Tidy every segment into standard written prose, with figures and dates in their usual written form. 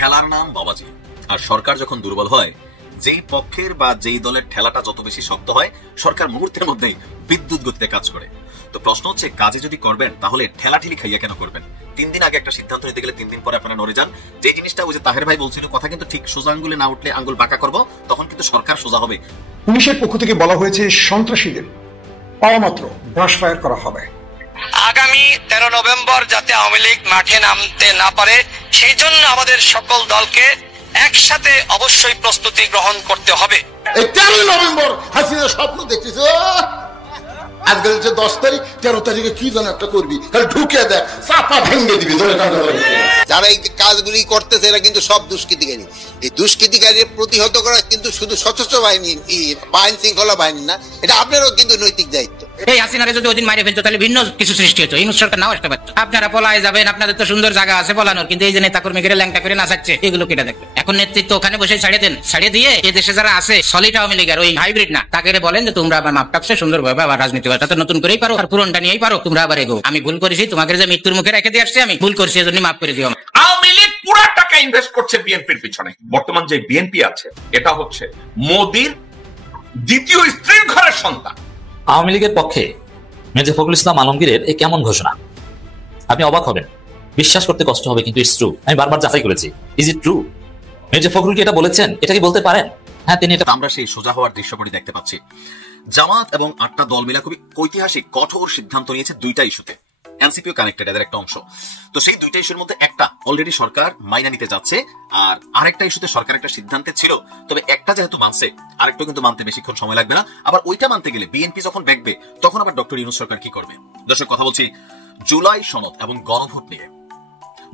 ঠেলার নাম বাবাজি। আর সরকার যখন দুর্বল হয়, যেই পক্ষের বা যেই দলের ঠেলাটা যত বেশি শক্ত হয়, সরকার মুহূর্তের মধ্যেই বিদ্যুৎ গতিতে কাজ করে। তো প্রশ্ন হচ্ছে, কাজে যদি করবেন তাহলে ঠেলাঠেলি খাইয়া কেন করবেন? 3 দিন আগে একটা সিদ্ধান্ত নিতে গেলে 3 দিন পরে আপনারা নড়ে যান। যে জিনিসটা ওই যে তাহের ভাই বলছিল, কথা কিন্তু ঠিক, সোজা আঙ্গুলে না উঠলে আঙ্গুল বাঁকা করব, তখন কিন্তু সরকার সোজা হবে। পুলিশের পক্ষ থেকে বলা হয়েছে সন্ত্রাসীদের পাওয়া মাত্র ব্রাশ ফায়ার করা হবে। আগামী 13 নভেম্বর যাতে আওয়ামী লীগ মাঠে নামতে না পারে, সেই জন্য আমাদের সকল দলকে একসাথে অবশ্যই প্রস্তুতি গ্রহণ করতে হবে। এই 13 নভেম্বর হাসিনা স্বপ্ন দেখতেছে, আজকে হচ্ছে 10 তারিখ, 13 তারিখে কি যেন একটা করবি, তাহলে ঢুকে দেখ, চাপা ভেঙে দিবি। যারা এই কাজগুলি করতেছে এরা কিন্তু সব দুষ্কৃতিকারী। এই দুষ্কৃতিকারী প্রতিহত করা কিন্তু শুধু সশস্ত্র বাহিনী, আইন শৃঙ্খলা বাহিনী না, এটা আপনারও কিন্তু নৈতিক দায়িত্ব। এই হাসিনাকে যদি ওদিন মারি ফেলতো তাহলে ভিন্ন কিছু সৃষ্টি হতো, ইউনূস সরকার নাও আসতে পারত। আপনারা পলায় যাবেন, আপনাদের তো সুন্দর জায়গা আছে পলানোর, কিন্তু এই যে নেতা কর্মী করে ল্যাংটা করে নাচাচ্ছে, এগুলো কেটে দেখবে। এখন নেতৃত্ব ওখানে বসে ছাড়িয়ে দেন, ছাড়িয়ে দিয়ে এই দেশে যারা আছে সলিড আওয়ামী লীগের ওই হাইব্রিড না, তাকে বলেন যে তোমরা আবার মাপটাপসে সুন্দরভাবে আবার রাজনীতি করো, তাতে নতুন করেই পারো, আর পুরনটা নিয়েই পারো, তোমরা আবার এগো। আমি ভুল করেছি, তোমাকে যে মৃত্যুর মুখে রেখে দিয়ে আসছি, আমি ভুল করছি, এজন্য মাফ করে দিও। আওয়ামী লীগ পুরো টাকা ইনভেস্ট করছে বিএনপির পিছনে। বর্তমান যে বিএনপি আছে এটা হচ্ছে মোদির দ্বিতীয় স্ত্রীর ঘরের সন্তান। আওয়ামী লীগের পক্ষে মির্জা ফখরুল ইসলাম আলমগীরের এই কেমন ঘোষণা? আপনি অবাক হবেন, বিশ্বাস করতে কষ্ট হবে, কিন্তু ইটস ট্রু। আমি বারবার যাচাই করেছি, is it true? Mirza Fakhrul কি এটা বলেছেন? এটা কি বলতে পারেন? হ্যাঁ, তিনি এটা। আমরা সেই সোজা হওয়ার দৃশ্যপটি দেখতে পাচ্ছি। জামাত এবং 8টা দল মিলা খুবই ঐতিহাসিক কঠোর সিদ্ধান্ত নিয়েছে 2টা ইস্যুতে। এনসিপিও কানেক্টেড, এদের একটা অংশ। তো সেই 2টা ইস্যুর মধ্যে একটা অলরেডি সরকার মাইনা নিতে যাচ্ছে, আর আরেকটা ইস্যুতে সরকার একটা সিদ্ধান্তে ছিল, তবে একটা যেহেতু মানছে, আরেকটা কিন্তু মানতে বেশিক্ষণ সময় লাগবে না। আবার ওইটা মানতে গেলে বিএনপি যখন দেখবে, তখন আবার ডক্টর ইউনূস সরকার কি করবে? দর্শক, কথা বলছি জুলাই সনদ এবং গণভোট নিয়ে।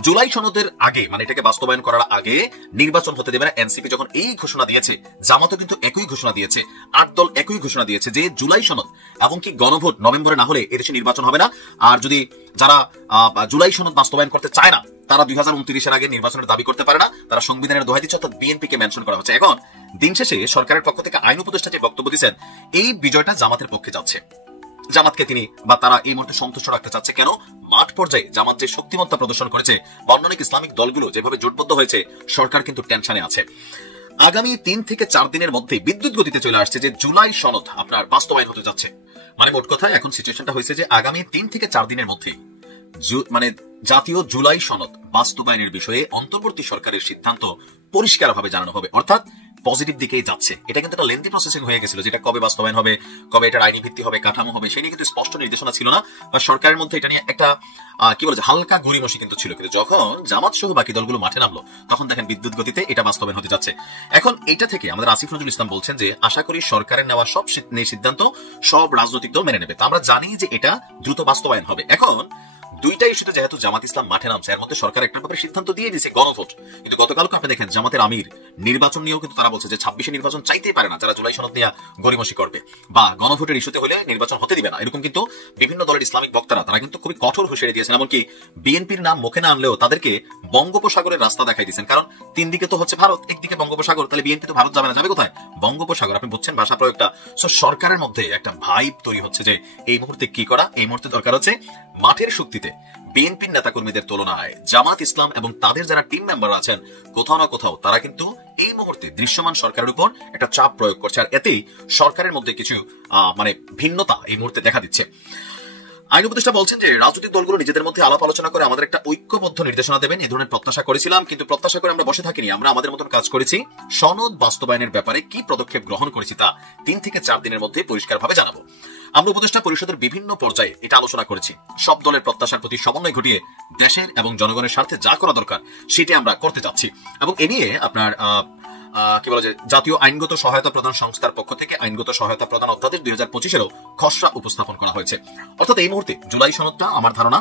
জুলাই সনদের আগে, মানে এটাকে বাস্তবায়ন করার আগে নির্বাচন হতে দেবে না এনসিপি যখন এই ঘোষণা দিয়েছে, জামাতও কিন্তু একই ঘোষণা দিয়েছে, 8 দল একই ঘোষণা দিয়েছে যে জুলাই সনদ এবং কি গণভোট নভেম্বরে না হলে এদেশে নির্বাচন হবে না। আর যদি যারা জুলাই সনদ বাস্তবায়ন করতে চায় না, তারা 2029-এর আগে নির্বাচনের দাবি করতে পারে না, তারা সংবিধানের দোহাই দিচ্ছে, অর্থাৎ বিএনপি কে মেনশন করা হচ্ছে। এখন দিন শেষে সরকারের পক্ষ থেকে আইন উপদেষ্টা যে বক্তব্য দিচ্ছেন, এই বিজয়টা জামাতের পক্ষে যাচ্ছে। জামাতকে তিনি বা তারা এই মুহূর্তে সন্তুষ্ট রাখতে চাচ্ছে। কেন? মাঠ পর্যায়ে জামাত যে শক্তিমত্তা প্রদর্শন করেছে, অন্যান্য ইসলামিক দলগুলো যেভাবে জোটবদ্ধ হয়েছে, সরকার কিন্তু টেনশনে আছে। আগামী 3 থেকে 4 দিনের মধ্যে বিদ্যুৎ গতিতে চলে আসছে যে জুলাই সনদ আপনার বাস্তবায়ন হতে যাচ্ছে। মানে মোট কথা এখন সিচুয়েশনটা হয়েছে যে আগামী 3 থেকে 4 দিনের মধ্যে মানে জাতীয় জুলাই সনদ বাস্তবায়নের বিষয়ে অন্তর্বর্তী সরকারের সিদ্ধান্ত পরিষ্কারভাবে জানানো হবে, অর্থাৎ পজিটিভ দিকেই যাচ্ছে। এটা কিন্তু একটা লেন্দি প্রসেসিং হয়ে গেছিল, যেটা কবে বাস্তবায়ন হবে, কবে এটার আইনি ভিত্তি হবে, কাঠামো হবে, সেই নিয়ে কিন্তু স্পষ্ট নির্দেশনা ছিল না, বা সরকারের মধ্যে এটা নিয়ে একটা কি বলে হালকা গড়িমসি কিন্তু ছিল। কিন্তু যখন জামাত সহ বাকি দলগুলো মাঠে নামলো, তখন দেখেন বিদ্যুৎ গতিতে এটা বাস্তবায়ন হতে যাচ্ছে। এখন এটা থেকে আমাদের আসিফ নজরুল ইসলাম বলছেন যে আশা করি সরকারের নেওয়া সব সিদ্ধান্ত সব রাজনৈতিক দল মেনে নেবে। তা আমরা জানি যে এটা দ্রুত বাস্তবায়ন হবে। এখন 2টা ইস্যুতে যেহেতু জামাত ইসলাম মাঠে নামছে, এর মধ্যে সরকার একটা ব্যাপারে সিদ্ধান্ত দিয়ে দিয়েছে, গণভোট। কিন্তু গতকালকে আপনি দেখেন জামাতের আমির নির্বাচন নিয়েও কিন্তু তারা বলছে যে 26-এ নির্বাচন চাইতেই পারে না, যারা জুলাই সনদ নিয়ে গড়িমসি করবে বা গণভোটের ইস্যুতে হলে নির্বাচন হতে দিবে না, এরকম কিন্তু বিভিন্ন দলের ইসলামিক বক্তারা তারা কিন্তু খুবই কঠোর হুঁশিয়ারি দিয়েছেন। এমনকি বিএনপির নাম মুখে না আনলেও তাদেরকে বঙ্গোপসাগরের রাস্তা দেখাই দিয়েছেন। কারণ 3 দিকে তো হচ্ছে ভারত, একদিকে বঙ্গোপসাগর, তাহলে বিএনপি তো ভারত যাবে না, যাবে কোথায়? বঙ্গোপসাগর। আপনি বুঝছেন ভাষা প্রয়োগটা? সো সরকারের মধ্যে একটা ভাইব তৈরি হচ্ছে যে এই মুহূর্তে কি করা, এই মুহূর্তে দরকার হচ্ছে মাঠের শক্তিতে বিএনপির নেতাকর্মীদের তুলনায় জামাত ইসলাম এবং তাদের যারা টিম মেম্বার আছেন, কোথাও না কোথাও তারা কিন্তু এই মুহূর্তে দৃশ্যমান সরকারের উপর একটা চাপ প্রয়োগ করছে, আর এতেই সরকারের মধ্যে কিছু মানে ভিন্নতা এই মুহূর্তে দেখা দিচ্ছে। আইন উপদেষ্টা বলছেন যে রাজনৈতিক দলগুলো নিজেদের মধ্যে আলাপ আলোচনা করে আমাদের একটা ঐক্যবদ্ধ নির্দেশনা দেবেন, এই ধরনের প্রত্যাশা করেছিলাম, কিন্তু প্রত্যাশা করে আমরা বসে থাকিনি, আমরা আমাদের মতন কাজ করেছি। সনদ বাস্তবায়নের ব্যাপারে কি পদক্ষেপ গ্রহণ করেছি তা 3 থেকে 4 দিনের মধ্যে পরিষ্কারভাবে জানাবো। আমরা উপদেষ্টা পরিষদের বিভিন্ন পর্যায়ে এটা আলোচনা করেছি, সব দলের প্রত্যাশার প্রতি সমন্বয় ঘটিয়ে দেশের এবং জনগণের স্বার্থে যা করা দরকার সেটা আমরা করতে যাচ্ছি। এবং এ নিয়ে আপনার কি বলা যায়, জাতীয় আইনগত সহায়তা প্রদান সংস্থার পক্ষ থেকে আইনগত সহায়তা প্রদান অধ্যাদেশ 2025-এরও খসড়া উপস্থাপন করা হয়েছে। অর্থাৎ এই মুহূর্তে জুলাই সনদটা আমার ধারণা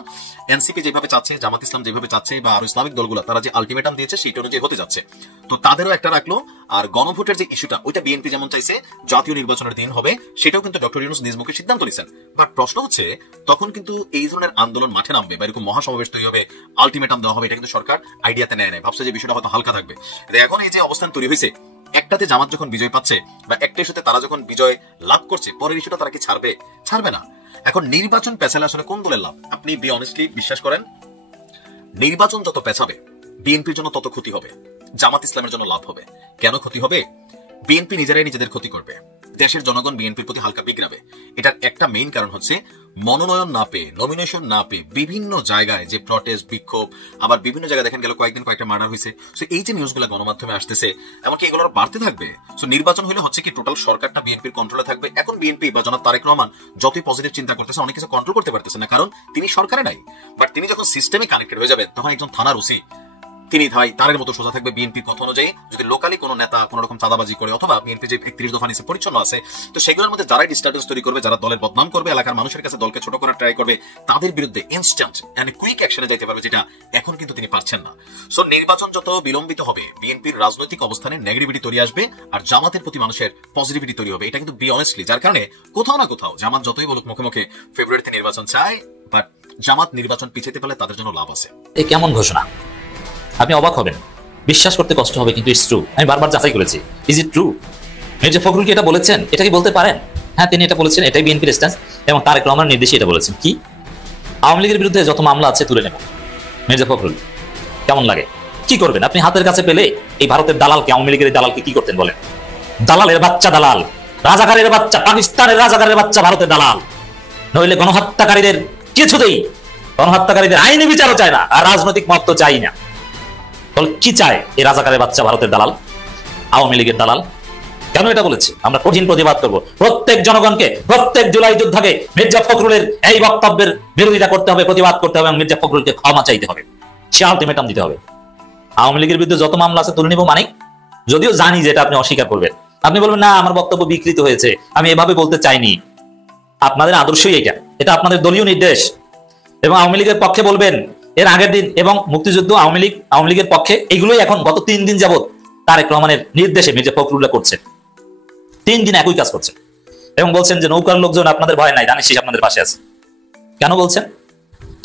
এনসিপি যেভাবে চাচ্ছে, জামাত ইসলাম যেভাবে চাচ্ছে, বা আরো ইসলামিক দলগুলো তারা যে আলটিমেটাম দিয়েছে সেটা অনুযায়ী হতে যাচ্ছে। তো তাদেরও একটা রাখলো। আর গণভোটের যে ইস্যুটা, ওইটা বিএনপি যেমন চাইছে জাতীয় নির্বাচনের দিন হবে, সেটাও কিন্তু ডক্টর ইউনূস নিজ মুখে সিদ্ধান্ত নিয়েছেন। বাট প্রশ্ন হচ্ছে তখন কিন্তু এই ধরনের আন্দোলন মাঠে নামবে বা এরকম মহাসমাবেশ তৈরি হবে, আলটিমেটাম দেওয়া হবে, এটা কিন্তু সরকার আইডিয়াতে নেয় নাই, ভাবছে যে বিষয়টা হয়তো হালকা থাকবে। এখন এই যে অবস্থান তৈরি হয়েছে, একটাতে জামাত যখন বিজয় পাচ্ছে বা একটা ইস্যুতে তারা যখন বিজয় লাভ করছে, পরের ইস্যুটা তারা কি ছাড়বে? ছাড়বে না। এখন নির্বাচন পেছালে আসলে কোন দলের লাভ? আপনি অনেস্টলি বিশ্বাস করেন, নির্বাচন যত পেছাবে বিএনপির জন্য তত ক্ষতি হবে। জামাত ইসলামের জন্য লাভ হবে। কেন ক্ষতি হবে? বিএনপি নিজেরাই নিজেদের ক্ষতি করবে, দেশের জনগণ বিএনপির প্রতি হালকা বিগড়াবে। এটার একটা মেইন কারণ হচ্ছে মনোনয়ন না পেয়ে, নমিনেশন না পেয়ে বিভিন্ন জায়গায় যে প্রটেস্ট, বিক্ষোভ, আবার বিভিন্ন জায়গায় দেখেন গেল কয়েকদিন কয়েকটা মার্ডার হয়েছে। সো এই যে নিউজগুলো গণমাধ্যমে আসতেছে, এমনকি এগুলোর বাড়তে থাকবে। সো নির্বাচন হলে হচ্ছে কি টোটাল সরকারটা বিএনপির কন্ট্রোলে থাকবে। এখন বিএনপি বা জনাব তারেক রহমান যতই পজিটিভ চিন্তা করতেছে, অনেক কিছু কন্ট্রোল করতে পারতেছে না, কারণ তিনি সরকারে নাই। বাট তিনি যখন সিস্টেমে কানেক্টেড হয়ে যাবেন, তখন একজন থানার ওসি তিনি ভাই তারের মতো সোজা থাকবে বিএনপির কথা অনুযায়ী। যদি লোকালি কোনো নেতা কোন রকম চাঁদাবাজি করে, অথবা বিএনপি যে 31 দফা নিচে পরিচ্ছন্ন আছে, তো সেগুলোর মধ্যে যারাই ডিস্টার্বেন্স তৈরি করবে, যারা দলের বদনাম করবে, এলাকার মানুষের কাছে দলকে ছোট করার ট্রাই করবে, তাদের বিরুদ্ধে ইনস্ট্যান্ট এন্ড কুইক অ্যাকশনে যাইতে পারবে, যেটা এখন কিন্তু তিনি পারছেন না। সো নির্বাচন যত বিলম্বিত হবে, বিএনপির রাজনৈতিক অবস্থানে নেগেটিভিটি তৈরি আসবে, আর জামাতের প্রতি মানুষের পজিটিভিটি তৈরি হবে। এটা কিন্তু বি অনেস্টলি, যার কারণে কোথাও না কোথাও জামাত যতই বলুক মুখে মুখে ফেব্রুয়ারিতে নির্বাচন চায়, বাট জামাত নির্বাচন পিছাইতে পারলে তাদের জন্য লাভ আছে। এই কেমন ঘোষণা! আপনি অবাক হবেন, বিশ্বাস করতে কষ্ট হবে, কিন্তু ইটস ট্রু। আমি বারবার যাচাই করেছি। Is it true? Mirza Fakhrul কি এটা বলেছেন? এটা কি বলতে পারেন? হ্যাঁ, তিনি এটা বলেছেন, এটাই বিএনপির স্ট্যান্স, এবং তারেক রহমানের নির্দেশে এটা বলেছেন। কি? আওয়ামী লীগের বিরুদ্ধে যত মামলা আছে তুলে নেব। মির্জা ফখরুল কেমন লাগে? কি করবেন আপনি? হাতের কাছে পেলে এই ভারতের দালালকে, আওয়ামী লীগের দালালকে কি করতেন বলেন? দালালের বাচ্চা দালাল, রাজাকারের বাচ্চা, পাকিস্তানের রাজাকারের বাচ্চা, ভারতের দালাল। নইলে গণহত্যাকারীদের কিছুতেই, গণহত্যাকারীদের আইনি বিচারও চায় না, আর রাজনৈতিক মত তো চাই না। কি চায় এই রাজাকারের বাচ্চা, ভারতের দালাল, আওয়ামী লীগের দালাল? কেন এটা বলেছে? আমরা কঠিন প্রতিবাদ করব। প্রত্যেক জনগণকে, প্রত্যেক জুলাই যোদ্ধাকে মির্জা ফখরুলের এই বক্তব্যের বিরোধিতা করতে হবে, প্রতিবাদ করতে হবে, এবং মির্জা ফখরুলকে ক্ষমা চাইতে হবে, সে আলটিমেটাম দিতে হবে। আওয়ামী লীগের বিরুদ্ধে যত মামলা আছে তুলে নিব, মানে যদিও জানি যে এটা আপনি অস্বীকার করবেন, আপনি বলবেন না আমার বক্তব্য বিকৃত হয়েছে, আমি এভাবে বলতে চাইনি। আপনাদের আদর্শই এটা আপনাদের দলীয় নির্দেশ। এবং আওয়ামী লীগের পক্ষে বলবেন এর আগের দিন, এবং মুক্তিযুদ্ধ, আওয়ামী লীগের পক্ষে, এগুলোই এখন গত 3 দিন যাবত তারেক রহমানের নির্দেশে মির্জা ফখরুল্লাহ করছেন। 3 দিন একই কাজ করছেন, এবং বলছেন যে নৌকার লোকজন আপনাদের ভয় নাই, ধানের শীষ আপনাদের পাশে আছে। কেন বলছেন?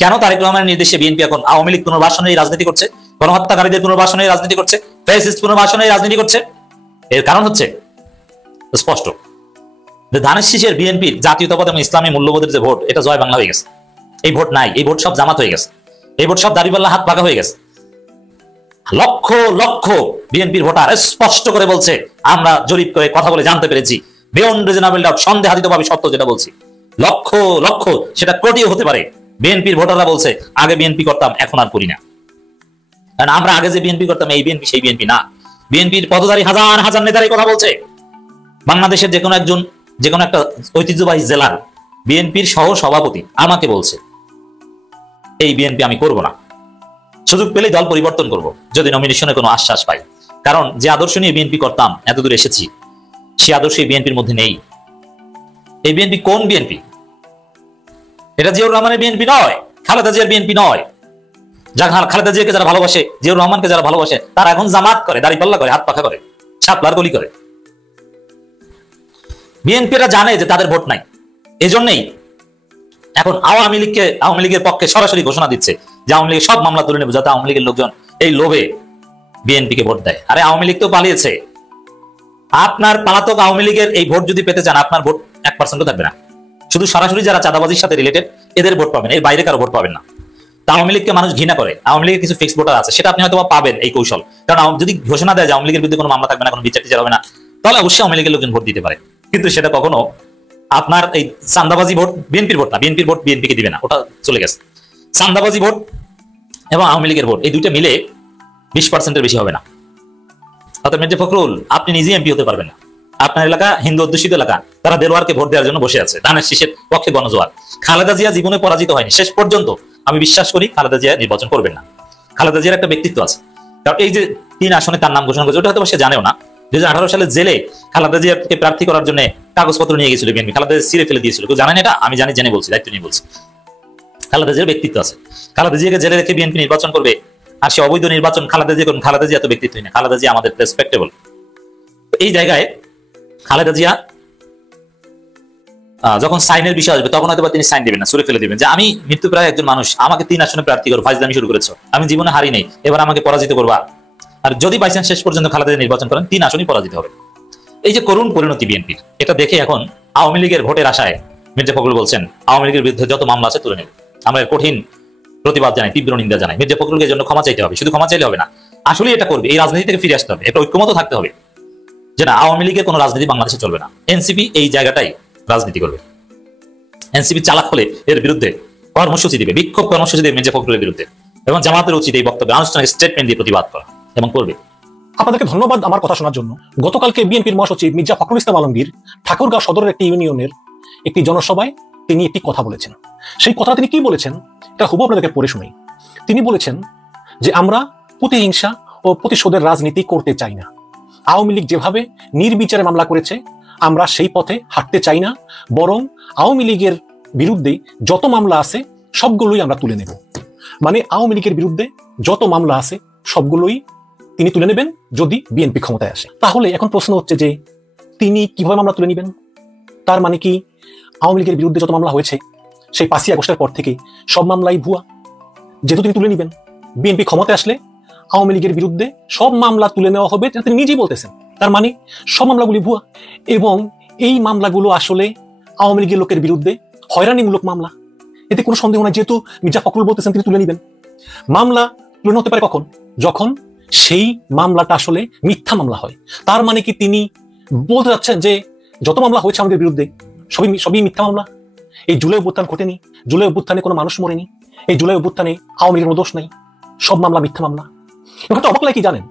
কেন তারেক রহমানের নির্দেশে বিএনপি এখন আওয়ামী লীগ পুনর্বাসনের রাজনীতি করছে, গণহত্যাকারীদের পুনর্বাসনের রাজনীতি করছে, ফ্যাসিস্ট পুনর্বাসনের রাজনীতি করছে? এর কারণ হচ্ছে স্পষ্ট, যে ধানের শীষের বিএনপির জাতীয়তাবাদ এবং ইসলামী মূল্যবোধের যে ভোট, এটা জয় বাংলা হয়ে গেছে। এই ভোট নাই, এই ভোট সব জামাত হয়ে গেছে, এই ভোট সব দাড়িপাল্লা হাত পাকা হয়ে গেছে। লক্ষ লক্ষ বিএনপির ভোটার স্পষ্ট করে বলছে, আমরা জরিপ করে কথা বলে জানতে পেরেছি, বিয়ন্ড রিজনেবল ডাউট, সন্দেহাতীতভাবে সত্য যেটা বলছি, লক্ষ লক্ষ, সেটা কোটিও হতে পারে, বিএনপির ভোটাররা বলছে আগে বিএনপি করতাম, এখন আর করি না। কারণ আমরা আগে যে বিএনপি করতাম, এই বিএনপি সেই বিএনপি না। বিএনপির পদধারী হাজার হাজার নেতারাই কথা বলছে। বাংলাদেশের যে কোনো একটা ঐতিহ্যবাহী জেলার বিএনপির সহ সভাপতি আমাকে বলছে, এই বিএনপি আমি করব না, সুযোগ পেলেই দল পরিবর্তন করব যদি নমিনেশনে কোনো আশ্বাস পাই। কারণ যে আদর্শ নিয়ে বিএনপি করতাম, এতদূর এসেছি, সে আদর্শ এই বিএনপির মধ্যে নেই। এই বিএনপি কোন বিএনপি? এটা জিয়াউর রহমানের বিএনপি নয়, খালেদা জিয়ার বিএনপি নয়। খালেদা জিয়াকে যারা ভালোবাসে, জিয়াউর রহমানকে যারা ভালোবাসে, তারা এখন জামাত করে, দাড়িপাল্লা করে, হাত পাখা করে, শাপলার গলি করে। বিএনপিরা জানে যে তাদের ভোট নাই, এজন্যই এখন আওয়ামী লীগের পক্ষে সরাসরি ঘোষণা দিচ্ছে যে আওয়ামী লীগের সব মামলা তুলে নেবে, যাতে আওয়ামী লীগের লোকজন এই লোভে বিএনপিকে ভোট দেয়। আরে আওয়ামী লীগ তো পালিয়েছে। আপনার পালাতক আওয়ামী লীগের এই ভোট যদি পেতে চান, আপনার ভোট 1% থাকবে না। শুধু সরাসরি যারা চাঁদাবাজির সাথে রিলেটেড, এদের ভোট পাবেন, এর বাইরে কারো ভোট পাবেন না। তা আওয়ামী লীগকে মানুষ ঘৃণা করে, আওয়ামী লীগের কিছু ফিক্সড ভোটার আছে, সেটা আপনি হয়তো পাবেন এই কৌশল। কারণ যদি ঘোষণা দেয় যে আওয়ামী লীগের বিরুদ্ধে কোনো মামলা থাকবে না, কোনো বিচার টিচার হবে না, তাহলে অবশ্যই আওয়ামী লীগের লোকজন ভোট দিতে পারে। কিন্তু সেটা কখনো আপনার এই চাঁদাবাজি ভোট, বিএনপির ভোট না, বিএনপির ভোট বিএনপিকে দিবে না, ওটা চলে গেছে। চাঁদাবাজি ভোট এবং আওয়ামী লীগের ভোট, এই দুইটা মিলে 20%-এর বেশি হবে না। অর্থাৎ মির্জা ফখরুল আপনি নিজেই এমপি হতে পারবেন না। আপনার এলাকা হিন্দু অধ্যুষিত এলাকা, তারা দেলোয়ারকে ভোট দেওয়ার জন্য বসে আছে, ধানের শীষের পক্ষে গণজোয়ার। খালেদা জিয়া জীবনে পরাজিত হয়নি, শেষ পর্যন্ত আমি বিশ্বাস করি খালেদা জিয়া নির্বাচন করবেন না। খালেদা জিয়ার একটা ব্যক্তিত্ব আছে, কারণ এই যে 3 আসনে তার নাম ঘোষণা করেছে, ওটা হয়তো সে জানেও না। 2018 সালে জেলে খালেদা জিয়াকে প্রার্থী করার জন্য কাগজপত্র নিয়ে গেছিল বিএনপি, খালেদা জিয়া ছিঁড়ে ফেলে দিয়েছিল। কেউ জানেন এটা? আমি জানি, জেনে বলছি, দায়িত্ব নিয়ে বলছি। খালেদা জিয়ার ব্যক্তিত্ব আছে, খালেদা জিয়াকে জেলে রেখে বিএনপি নির্বাচন করবে, আর সে অবৈধ নির্বাচন খালেদা জিয়া করুন। খালেদা জিয়া এত ব্যক্তিত্বই না, খালেদা জিয়া আমাদের রেসপেক্টেবল। এই জায়গায় খালেদা জিয়া যখন সাইনের বিষয় আসবে, তখন হয়তো তিনি সাইন দেবেন না, ছুড়ে ফেলে দিবেন যে আমি মৃত্যুপ্রায় একজন মানুষ, আমাকে 3 আসনে প্রার্থী করো, ফাইজলামি শুরু করেছো, আমি জীবনে হারি নেই, এবার আমাকে পরাজিত করবা। আর যদি বাইচান্স শেষ পর্যন্ত খালেদা জিয়া নির্বাচন করেন, 3 আসনই পরাজিত হবে। এই যে করুণ পরিণতি বিএনপির, এটা দেখে এখন আওয়ামী লীগের ভোটের আশায় মির্জা ফখরুল বলছেন আওয়ামী লীগের বিরুদ্ধে যত মামলা আছে তুলে নেব। আমরা কঠিন প্রতিবাদ জানাই, তীব্র নিন্দা জানাই। মির্জা ফখরুলকে জন্য ক্ষমা চাইতে হবে, শুধু ক্ষমা চাইলে হবে না, আসলে এটা করবে, এই রাজনীতি থেকে ফিরে আসতে হবে, একটা ঐক্যমত থাকতে হবে যে না, আওয়ামী লীগের কোনো রাজনীতি বাংলাদেশে চলবে না, এনসিপি এই জায়গাটাই রাজনীতি করবে। এনসিপি চালাক হলে এর বিরুদ্ধে কর্মসূচি দিবে, বিক্ষোভ কর্মসূচি দেবে মির্জা ফখরুলের বিরুদ্ধে, এবং জামাতের উচিত এই বক্তব্যে আনুষ্ঠানিক স্টেটমেন্ট দিয়ে প্রতিবাদ করা, এবং করবে। আপনাদেরকে ধন্যবাদ আমার কথা শোনার জন্য। গতকালকে বিএনপির মহাসচিব মির্জা ফখরুল ইসলাম আলমগীর ঠাকুরগাঁও সদরের একটি ইউনিয়নের একটি জনসভায় তিনি একটি কথা বলেছেন। সেই কথা তিনি কি বলেছেন এটা হুবহু আপনাদেরকে পড়ে শুনাই। তিনি বলেছেন যে আমরা প্রতিহিংসা ও প্রতিশোধের রাজনীতি করতে চাই না। আওয়ামী লীগ যেভাবে নির্বিচারে মামলা করেছে আমরা সেই পথে হাঁটতে চাই না, বরং আওয়ামী লীগের বিরুদ্ধে যত মামলা আছে সবগুলোই আমরা তুলে নেব। মানে আওয়ামী লীগের বিরুদ্ধে যত মামলা আছে সবগুলোই তিনি তুলে নেবেন যদি বিএনপি ক্ষমতায় আসে। তাহলে এখন প্রশ্ন হচ্ছে যে তিনি কিভাবে মামলা তুলে নেবেন? তার মানে কি আওয়ামী লীগের বিরুদ্ধে যত মামলা হয়েছে সেই 5ই আগস্টের পর থেকে সব মামলাই ভুয়া? যেহেতু তিনি তুলে নেবেন, বিএনপি ক্ষমতায় আসলে আওয়ামী লীগের বিরুদ্ধে সব মামলা তুলে নেওয়া হবে, তিনি নিজেই বলতেছেন। তার মানে সব মামলাগুলি ভুয়া, এবং এই মামলাগুলো আসলে আওয়ামী লীগের লোকের বিরুদ্ধে হয়রানিমূলক মামলা, এতে কোনো সন্দেহ নাই। যেহেতু মির্জা ফখরুল বলতেছেন তিনি তুলে নেবেন, মামলা তুলে হতে পারে কখন? যখন সেই মামলাটা আসলে মিথ্যা মামলা হয়। তার মানে কি তিনি বলতে যাচ্ছেন যে যত মামলা হয়েছে আমাদের বিরুদ্ধে সবই মিথ্যা মামলা? এই জুলাই অভ্যুত্থান ঘটেনি, জুলাই অভ্যুত্থানে কোনো মানুষ মরেনি, এই জুলাই অভ্যুত্থানে আওয়ামী লীগের কোনো দোষ নাই, সব মামলা মিথ্যা মামলা। এখন অবাক লাগে কি জানেন,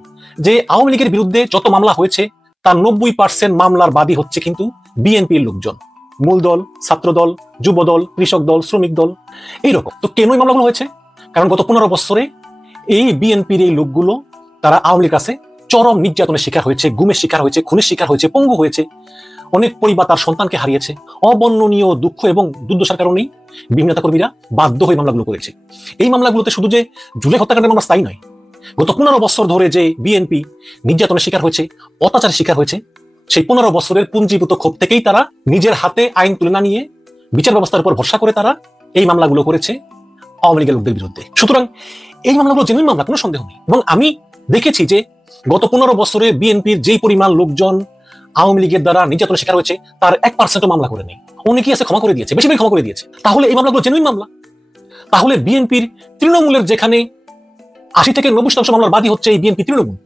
যে আওয়ামী লীগের বিরুদ্ধে যত মামলা হয়েছে তার 90% মামলার বাদী হচ্ছে কিন্তু বিএনপির লোকজন, মূল দল, ছাত্র দল, যুব দল, কৃষক দল, শ্রমিক দল, এইরকম। তো কেন এই মামলাগুলো হয়েছে? কারণ গত 15 বছরে এই বিএনপির এই লোকগুলো তারা আওয়ামী লীগ কাছে চরম নির্যাতনের শিকার হয়েছে, গুমের শিকার হয়েছে, খুনের শিকার হয়েছে, পঙ্গু হয়েছে, অনেক পরিবার তার সন্তানকে হারিয়েছে। অবর্ণনীয় দুঃখ এবং দুর্দশার কারণেই বিভিন্ন নেতা কর্মীরা বাধ্য হয়ে মামলাগুলো করেছে। এই মামলাগুলোতে শুধু যে জুলাই হত্যাকাণ্ডের মামলা তাই নয়, গত 15 বছর ধরে যে বিএনপি নির্যাতনের শিকার হয়েছে, অত্যাচারের শিকার হয়েছে, সেই 15 বছরের পুঞ্জীভূত ক্ষোভ থেকেই তারা নিজের হাতে আইন তুলে না নিয়ে বিচার ব্যবস্থার উপর ভরসা করে তারা এই মামলাগুলো করেছে আওয়ামী লীগের লোকদের বিরুদ্ধে। সুতরাং এই মামলাগুলো জেনুইন মামলা, কোনো সন্দেহ নেই। এবং আমি দেখেছি যে গত 15 বছরে বিএনপির যেই পরিমাণ লোকজন আওয়ামী লীগের দ্বারা নির্যাতনের শিকার হয়েছে তার 1% মামলা করে নেই, অনেকেই আছে ক্ষমা করে দিয়েছে, বেশিরভাগ ক্ষমা করে দিয়েছে। তাহলে এই মামলাগুলো জেনুইন মামলা। তাহলে বিএনপির তৃণমূলের যেখানে 80 থেকে 90% মামলার বাদী হচ্ছে এই বিএনপি তৃণমূল,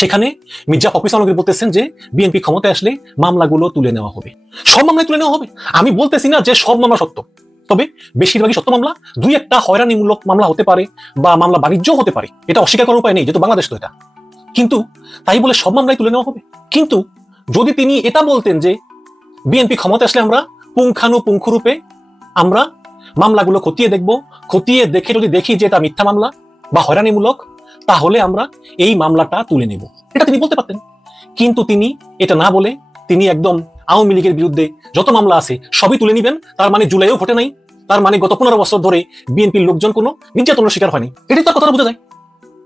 সেখানে মির্জা ফখরুল ইসলাম আলমগীর বলতেছেন যে বিএনপি ক্ষমতায় আসলে মামলাগুলো তুলে নেওয়া হবে, সব মামলায় তুলে নেওয়া হবে। আমি বলতেছি না যে সব মামলা সত্য, তবে বেশিরভাগই সত্য মামলা। 2-1টা হয়রানিমূলক মামলা হতে পারে বা মামলা বাণিজ্য হতে পারে, এটা অস্বীকার করার উপায় নেই, যেহেতু বাংলাদেশ তো এটা। কিন্তু তাই বলে সব মামলায় তুলে নেওয়া হবে? কিন্তু যদি তিনি এটা বলতেন যে বিএনপি ক্ষমতা আসলে আমরা পুঙ্খানুপুঙ্খরূপে আমরা মামলাগুলো খতিয়ে দেখব, খতিয়ে দেখে যদি দেখি যে এটা মিথ্যা মামলা বা হয়রানিমূলক, তাহলে আমরা এই মামলাটা তুলে নেব, এটা তিনি বলতে পারতেন। কিন্তু তিনি এটা না বলে তিনি একদম আওয়ামী লীগের বিরুদ্ধে যত মামলা আছে সবই তুলে নেবেন। তার মানে জুলাইও ঘটে নাই, তার মানে গত 15 বছর ধরে বিএনপির লোকজন কোনো নির্যাতনের শিকার হয়নি, এটাই তার কথাটা বোঝা যায়।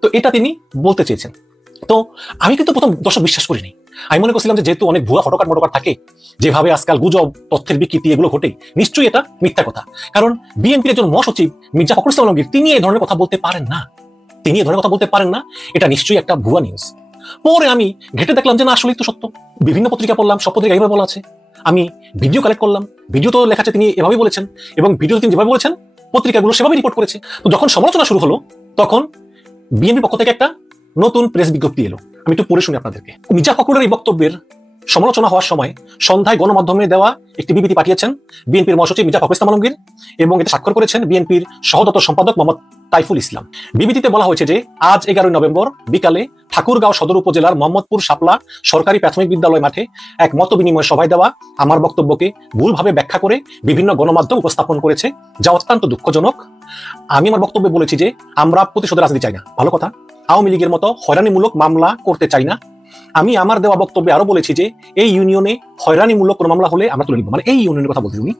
তো এটা তিনি বলতে চেয়েছেন। তো আমি কিন্তু প্রথম দর্শক বিশ্বাস করিনি। আমি মনে করছিলাম যে যেহেতু অনেক ভুয়া ফটোকাট মোটকাট থাকে, যেভাবে আজকাল গুজব, তথ্যের বিকৃতি এগুলো ঘটে, নিশ্চয়ই এটা মিথ্যা কথা। কারণ বিএনপির একজন মহাসচিব মির্জা ফখরুল ইসলাম আলমগীর তিনি এই ধরনের কথা বলতে পারেন না, তিনি এই ধরনের কথা বলতে পারেন না, এটা নিশ্চয়ই একটা ভুয়া নিউজ। পরে আমি ঘেটে দেখলাম যে না, আসলেই তো সত্য। বিভিন্ন পত্রিকা পড়লাম, সব পত্রিকা এইভাবে বলা আছে। আমি ভিডিও কালেক্ট করলাম, ভিডিও তো লেখা আছে তিনি এভাবেই বলেছেন, এবং ভিডিও তিনি যেভাবে বলেছেন পত্রিকাগুলো সেভাবে রিপোর্ট করেছে। তো যখন সমালোচনা শুরু হলো তখন বিএনপির পক্ষ থেকে একটা নতুন প্রেস বিজ্ঞপ্তি এলো, আমি একটু পড়ে শুনি আপনাদেরকে। মির্জা ফখরুলের এই বক্তব্যের সমালোচনা হওয়ার সময় সন্ধ্যায় গণমাধ্যমে দেওয়া একটি বিবৃতি পাঠিয়েছেন বিএনপির মহাসচিব মির্জা ফখরুল ইসলাম আলমগীর, এবং এটা স্বাক্ষর করেছেন বিএনপির সহদপ্তর সম্পাদক মোহাম্মদ তাইফুল ইসলাম। বিবৃতিতে বলা হয়েছে যে আজ 11 নভেম্বর বিকালে ঠাকুরগাঁও সদর উপজেলার মোহাম্মদপুর শাপলা সরকারি প্রাথমিক বিদ্যালয় মাঠে এক মত বিনিময় সভায় দেওয়া আমার বক্তব্যকে ভুলভাবে ব্যাখ্যা করে বিভিন্ন গণমাধ্যম উপস্থাপন করেছে, যা অত্যন্ত দুঃখজনক। আমি আমার বক্তব্যে বলেছি যে আমরা প্রতিশোধের রাজনীতি চাই না, ভালো কথা। আওয়ামী লীগের মতো হয়রানিমূলক মামলা করতে চাই না। আমি আমার দেওয়া বক্তব্যে আরো বলেছি যে এই ইউনিয়নে হয়রানিমূলক কোনো মামলা হলে আমরা তুলে নিব, মানে এই ইউনিয়নের কথা বলতে উনি,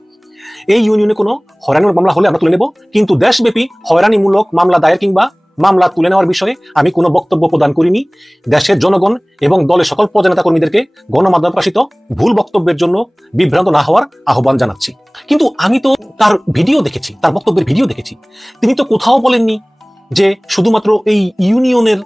এই ইউনিয়নে কোনো হয়রানিমূলক মামলা হলে আমরা তুলে নেব, কিন্তু দেশব্যাপী হয়রানিমূলক মামলা দায়ের কিংবা মামলা তুলে নেওয়ার বিষয়ে আমি কোনো বক্তব্য প্রদান করিনি। দেশের জনগণ এবং দলের সকল প্রজানেতা কর্মীদেরকে গণমাধ্যমে প্রকাশিত ভুল বক্তব্যের জন্য বিভ্রান্ত না হওয়ার আহ্বান জানাচ্ছি। কিন্তু আমি তো তার ভিডিও দেখেছি, তার বক্তব্যের ভিডিও দেখেছি, তিনি তো কোথাও বলেননি যে শুধুমাত্র এই ইউনিয়নের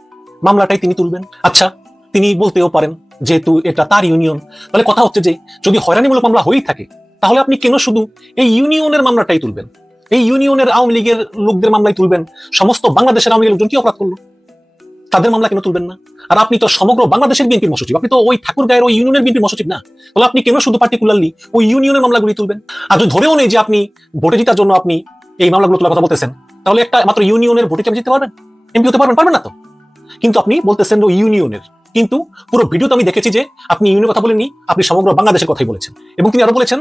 মামলাটাই তিনি তুলবেন। আচ্ছা, তিনি বলতেও পারেন যেহেতু এটা তার ইউনিয়ন, তাহলে কথা হচ্ছে যে যদি হয়রানিমূলক মামলা হয়েই থাকে তাহলে আপনি কেন শুধু এই ইউনিয়নের মামলাটাই তুলবেন, এই ইউনিয়নের আওয়ামী লীগের লোকদের মামলাই তুলবেন? সমস্ত বাংলাদেশের আওয়ামী লীগের লোকজন কি অপরাধ করলো? তাদের মামলা কেন তুলবেন না? আর আপনি তো সমগ্র বাংলাদেশের বিএনপির মহাসচিব, আপনি তো ওই ঠাকুরগাঁয়ের ওই ইউনিয়নের বিএনপির মহাসচিব না, তাহলে আপনি কেন শুধু পার্টিকুলারলি ওই ইউনিয়নের মামলাগুলি তুলবেন? আর যদি ধরেও নেই যে আপনি ভোটে জেতার জন্য আপনি এই মামলাগুলো তোলার কথা বলতেছেন, তাহলে একটা মাত্র ইউনিয়নের ভোটে জিততে পারবেন? এমপি হতে পারবেন না তো। কিন্তু আপনি বলতেছেন যে ইউনিয়নের, কিন্তু পুরো ভিডিওতে আমি দেখেছি যে আপনি ইউনিয়নের কথা বলেননি, আপনি সমগ্র বাংলাদেশের কথাই বলেছেন। এবং তিনি আরো বলেছেন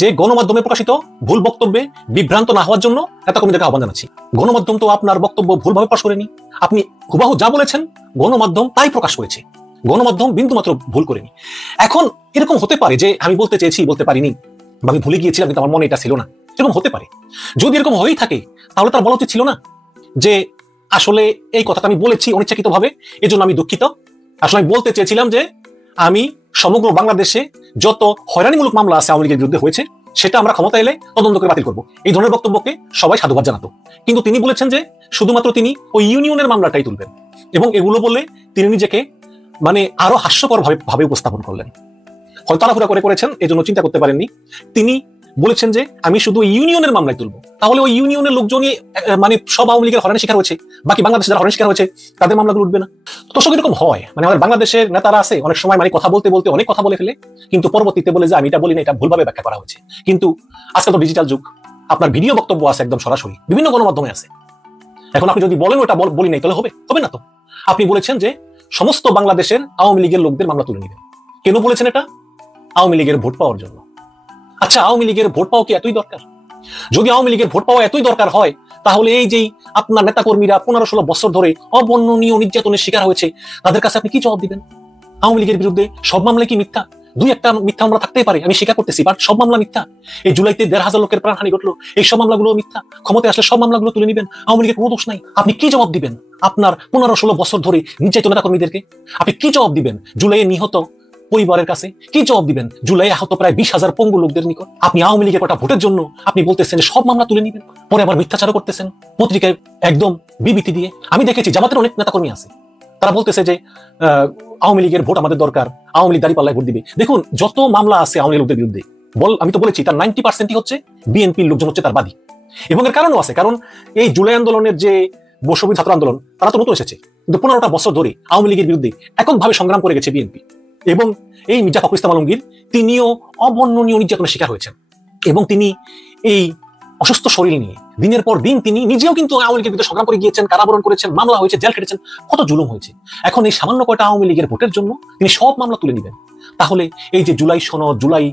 যে গণমাধ্যমে প্রকাশিত ভুল বক্তব্যে বিভ্রান্ত না হওয়ার জন্য নেতাকর্মীদেরকে আহ্বান জানাচ্ছি। গণমাধ্যম তো আপনার বক্তব্য ভুলভাবে প্রকাশ করেনি, আপনি হুবাহু যা বলেছেন গণমাধ্যম তাই প্রকাশ করেছে, গণমাধ্যম বিন্দু মাত্র ভুল করেনি। এখন এরকম হতে পারে যে আমি বলতে চেয়েছি বলতে পারিনি, বা আমি ভুলে গিয়েছিলাম কিন্তু আমার মনে এটা ছিল না, এরকম হতে পারে। যদি এরকম হয়েই থাকে তাহলে তার বলা উচিত ছিল না যে আসলে এই কথাটা আমি বলেছি অনিচ্ছাকৃত ভাবে, এজন্য আমি দুঃখিত। আসলে আমি বলতে চেয়েছিলাম যে আমি সমগ্র বাংলাদেশে যত হয়রানিমূলক মামলা আছে আওয়ামী লীগের বিরুদ্ধে হয়েছে সেটা আমরা ক্ষমতা এলে তদন্ত করে বাতিল করবো, এই ধরনের বক্তব্যকে সবাই সাধুবাদ জানাতো। কিন্তু তিনি বলেছেন যে শুধুমাত্র তিনি ওই ইউনিয়নের মামলাটাই তুলবেন, এবং এগুলো বলে তিনি নিজেকে মানে আরো হাস্যকর ভাবে উপস্থাপন করলেন। হয়তো তাড়াহুড়া করে করেছেন, এজন্য চিন্তা করতে পারেননি। তিনি বলেছেন যে আমি শুধু ইউনিয়নের মামলায় তুলবো, তাহলে ওই ইউনিয়নের লোকজনই মানে সব আওয়ামী লীগের হয়রানির শিকার হয়েছে, বাকি বাংলাদেশে যারা হয়রানির শিকার হয়েছে তাদের মামলাগুলো উঠবে না। দর্শক এরকম হয়, মানে আমাদের বাংলাদেশের নেতারা আছে অনেক সময় মানে কথা বলতে বলতে অনেক কথা বলে ফেলে, কিন্তু পরবর্তীতে বলে যে আমি এটা বলি না, এটা ভুলভাবে ব্যাখ্যা করা হয়েছে। কিন্তু আজকাল তো ডিজিটাল যুগ, আপনার ভিডিও বক্তব্য আছে একদম সরাসরি বিভিন্ন গণমাধ্যমে আছে। এখন আপনি যদি বলেন ওটা বলি নাই তাহলে হবে না তো। আপনি বলেছেন যে সমস্ত বাংলাদেশের আওয়ামী লীগের লোকদের মামলা তুলে নেবেন। কেন বলেছেন এটা? আওয়ামী লীগের ভোট পাওয়ার জন্য। আচ্ছা, আওয়ামী লীগের ভোট পাওয়া কি এতই দরকার? যদি আওয়ামী লীগের ভোট পাওয়া এতই দরকার হয়, তাহলে এই যে আপনার নেতাকর্মীরা 15-16 বছর ধরে অবর্ণনীয় নির্যাতনের শিকার হয়েছে, তাদের কাছে আপনি কি জবাব দিবেন? আওয়ামী লীগের বিরুদ্ধে সব মামলায় কি মিথ্যা? দুই একটা মিথ্যা মামলা থাকতেই পারে, আমি স্বীকার করতেছি, বাট সব মামলা মিথ্যা। এই জুলাইতে 1,500 লোকের প্রাণহানি ঘটলো, এই সব মামলাগুলো মিথ্যা। ক্ষমতায় আসলে সব মামলাগুলো তুলে নেবেন, আওয়ামী লীগের কোনো দোষ নাই। আপনি কি জবাব দিবেন আপনার 15-16 বছর ধরে নির্যাতিত নেতাকর্মীদেরকে? আপনি কি জবাব দিবেন জুলাইয়ে নিহত পরিবারের কাছে? কি জবাব দিবেন জুলাই আহত প্রায় 20,000 পঙ্গু লোকদের নিকট? আপনি আওয়ামী লীগের কটা ভোটের জন্য আপনি বলতেছেন যে সব মামলা তুলে নিবেন, পরে আবার মিথ্যাচারও করতেছেন পত্রিকায় একদম বিবৃতি দিয়ে। আমি দেখেছি জামাতের অনেক নেতাকর্মী আছে, তারা বলতেছে যে আওয়ামী লীগের ভোট আমাদের দরকার, আওয়ামী লীগ দাঁড়িপাল্লায় ভোট দিবে। দেখুন, যত মামলা আছে আওয়ামী লীগের বিরুদ্ধে, আমি তো বলেছি তার 90% হচ্ছে বিএনপির লোকজন হচ্ছে তার বাদী। এবং এর কারণও আছে, কারণ এই জুলাই আন্দোলনের যে বৈষম্য ছাত্র আন্দোলন, তারা তো নতুন এসেছে, কিন্তু 15টা বছর ধরে আওয়ামী লীগের বিরুদ্ধে এককভাবে সংগ্রাম করে গেছে বিএনপি। এবং এই মির্জা ফখরুল ইসলাম আলমগীর তিনিও অবর্ণনীয় নির্যাতনের শিকার হয়েছেন, এবং তিনি এই অসুস্থ শরীর নিয়ে দিনের পর দিন তিনি নিজেও কিন্তু আওয়ামী লীগের বিরুদ্ধে সংগ্রাম করে গিয়েছেন, কারাবরণ করেছেন, মামলা হয়েছে, জেল খেটেছেন, কত জুলুম হয়েছে। এখন এই সামান্য কয়টা আওয়ামী লীগের ভোটের জন্য তিনি সব মামলা তুলে নেবেন? তাহলে এই যে জুলাই সনদ, জুলাই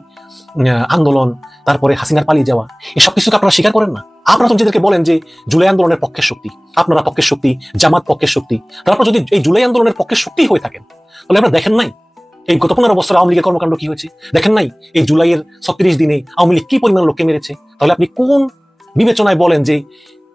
আন্দোলন, তারপরে হাসিনার পালিয়ে যাওয়া, এসব কিছুকে আপনারা স্বীকার করেন না। আপনারা তো নিজেদেরকে বলেন যে জুলাই আন্দোলনের পক্ষের শক্তি, আপনারা পক্ষের শক্তি, জামাত পক্ষের শক্তি। তারপর যদি এই জুলাই আন্দোলনের পক্ষের শক্তি হয়ে থাকেন, তাহলে আপনারা দেখেন নাই এই গত 15 বছর আওয়ামী লীগের কর্মকাণ্ড কি হয়েছে? দেখেন নাই এই জুলাইয়ের 36 দিনে আওয়ামী লীগ কি পরিমাণ লোককে মেরেছে? তাহলে আপনি কোন বিবেচনায় বলেন যে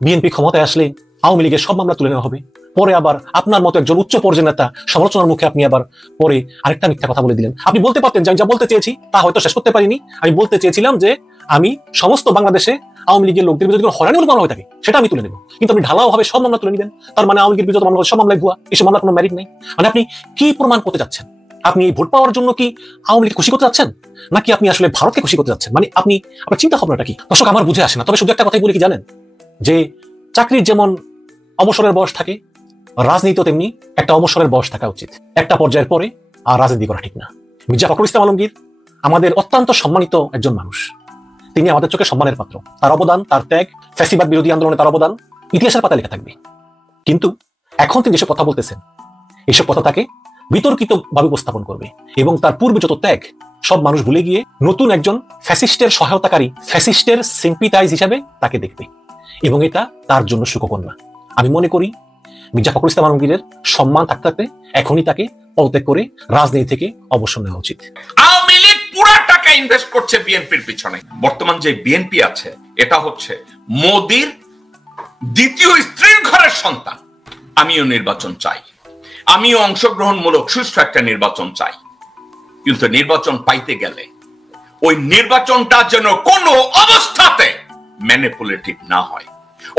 বিএনপি ক্ষমতায় আসলে আওয়ামী লীগের সব মামলা তুলে নেওয়া হবে? পরে আবার আপনার মতো একজন উচ্চ পর্যায়ের নেতা সমালোচনার মুখে আপনি আবার পরে আরেকটা মিথ্যা কথা বলে দিলেন। আপনি বলতে পারতেন যে আমি যা বলতে চেয়েছি তা হয়তো শেষ করতে পারিনি, আমি বলতে চেয়েছিলাম যে আমি সমস্ত বাংলাদেশে আওয়ামী লীগের লোকদের বিরুদ্ধে কোনো হয়রানিমূলক মামলা হয়ে থাকে সেটা আমি তুলে নেব, কিন্তু আপনি ঢালাও ভাবে সব মামলা তুলে নেবেন। তার মানে আওয়ামী লীগের বিরুদ্ধে মামলা সব মামলায় ভুয়া, এসব মামলার কোনো মেরিট নেই। মানে আপনি কি প্রমাণ করতে যাচ্ছেন? আপনি ভোট পাওয়ার জন্য কি আওয়ামী লীগ খুশি করতে যাচ্ছেন, নাকি আপনি আসলে ভারতকে খুশি করতে যাচ্ছেন? মানে আপনি আপনার চিন্তা ভাবনাটা কি? দর্শক, আমার বুঝে আসে না। তবে শুধু একটা কথাই বলি কি জানেন, যে চাকরির যেমন অবসরের বয়স থাকে, রাজনীতিও তেমনি একটা অবসরের বয়স থাকা উচিত। একটা পর্যায়ের পরে আর রাজনীতি করা ঠিক না। মির্জা ফখরুল ইসলাম আলমগীর আমাদের অত্যন্ত সম্মানিত একজন মানুষ, তিনি আমাদের চোখে সম্মানের পাত্র। তার অবদান, তার ত্যাগ, ফ্যাসিবাদ বিরোধী আন্দোলনে তার অবদান ইতিহাসের পাতায় লেখা থাকবে। কিন্তু এখন তিনি যেসব কথা বলতেছেন, এইসব কথা তাকে বিতর্কিত ভাবে উপস্থাপন করবে, এবং তার পূর্বে যত ত্যাগ সব মানুষ ভুলে গিয়ে নতুন একজন ফ্যাসিস্টের সহায়তাকারী, ফ্যাসিস্টের সিম্পিটাইজ হিসাবে তাকে দেখবে, এবং এটা তার জন্য সুখকর না। আমি মনে করি মির্জা ফখরুল ইসলাম আলমগীরের সম্মান থাকতে থাকতে এখনই তাকে পদত্যাগ করে রাজনীতি থেকে অবসর নেওয়া উচিত। আওয়ামী লীগ পুরো টাকা ইনভেস্ট করছে বিএনপির পিছনে। বর্তমান যে বিএনপি আছে এটা হচ্ছে মোদির দ্বিতীয় স্ত্রীর ঘরের সন্তান। আমিও নির্বাচন চাই, আমিও অংশগ্রহণমূলক সুষ্ঠু একটা নির্বাচন চাই, কিন্তু নির্বাচন পাইতে গেলে ওই নির্বাচনটা যেন কোনো অবস্থাতে ম্যানিপুলেটিভ না হয়।